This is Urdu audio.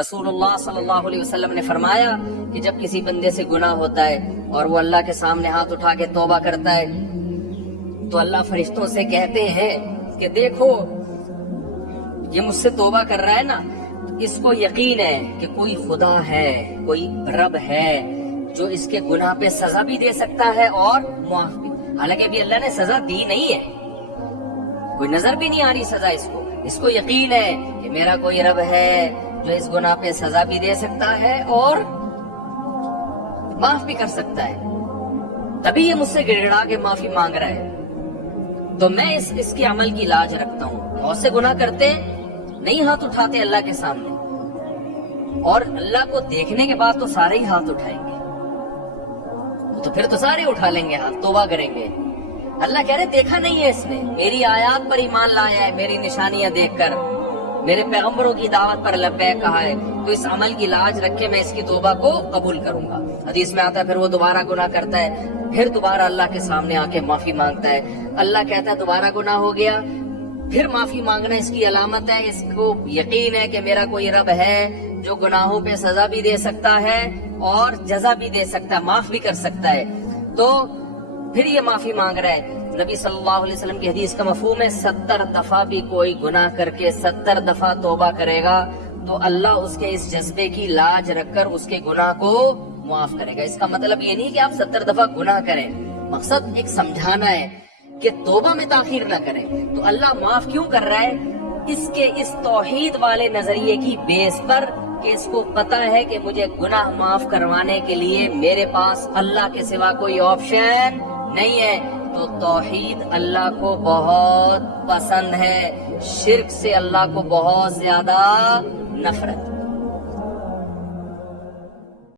رسول اللہ صلی اللہ علیہ وسلم نے فرمایا کہ جب کسی بندے سے گناہ ہوتا ہے اور وہ اللہ کے سامنے ہاتھ اٹھا کے توبہ کرتا ہے تو اللہ فرشتوں سے کہتے ہیں کہ دیکھو یہ مجھ سے توبہ کر رہا ہے نا، تو اس کو یقین ہے کہ کوئی خدا ہے، کوئی رب ہے جو اس کے گناہ پہ سزا بھی دے سکتا ہے اور معاف بھی۔ حالانکہ ابھی اللہ نے سزا دی نہیں ہے، کوئی نظر بھی نہیں آ رہی سزا اس کو یقین ہے کہ میرا کوئی رب ہے جو اس گناہ پہ سزا بھی دے سکتا ہے اور معاف بھی کر سکتا ہے، تبھی یہ مجھ سے گڑ گڑا کے معافی مانگ رہا ہے۔ تو میں اس کے عمل کی لاج رکھتا ہوں۔ بہت سے گناہ کرتے نہیں ہاتھ اٹھاتے اللہ کے سامنے، اور اللہ کو دیکھنے کے بعد تو سارے ہی ہاتھ اٹھائیں گے، تو پھر تو سارے اٹھا لیں گے ہاتھ، توبہ کریں گے۔ اللہ کہہ رہے دیکھا نہیں ہے اس نے، میری آیات پر ایمان لایا ہے، میری نشانیاں دیکھ کر، میرے پیغمبروں کی دعوت پر لبیک کہا ہے، تو اس عمل کی لاج رکھ کے میں اس کی توبہ کو قبول کروں گا۔ حدیث میں آتا ہے پھر وہ دوبارہ گناہ کرتا ہے، پھر دوبارہ اللہ کے سامنے آ کے معافی مانگتا ہے، اللہ کہتا ہے دوبارہ گناہ ہو گیا، پھر معافی مانگنا اس کی علامت ہے، اس کو یقین ہے کہ میرا کوئی رب ہے جو گناہوں پہ سزا بھی دے سکتا ہے اور جزا بھی دے سکتا ہے، معاف بھی کر سکتا ہے، تو پھر یہ معافی مانگ رہا ہے۔ نبی صلی اللہ علیہ وسلم کی حدیث کا مفہوم ہے 70 دفعہ بھی کوئی گناہ کر کے 70 دفعہ توبہ کرے گا تو اللہ اس کے اس جذبے کی لاج رکھ کر اس کے گناہ کو معاف کرے گا۔ اس کا مطلب یہ نہیں کہ آپ 70 دفعہ گناہ کریں، مقصد ایک سمجھانا ہے کہ توبہ میں تاخیر نہ کریں۔ تو اللہ معاف کیوں کر رہا ہے؟ اس کے اس توحید والے نظریے کی بیس پر کہ اس کو پتا ہے کہ مجھے گناہ معاف کروانے کے لیے میرے پاس اللہ کے سوا کوئی آپشن نہیں ہے۔ تو توحید اللہ کو بہت پسند ہے، شرک سے اللہ کو بہت زیادہ نفرت ہے۔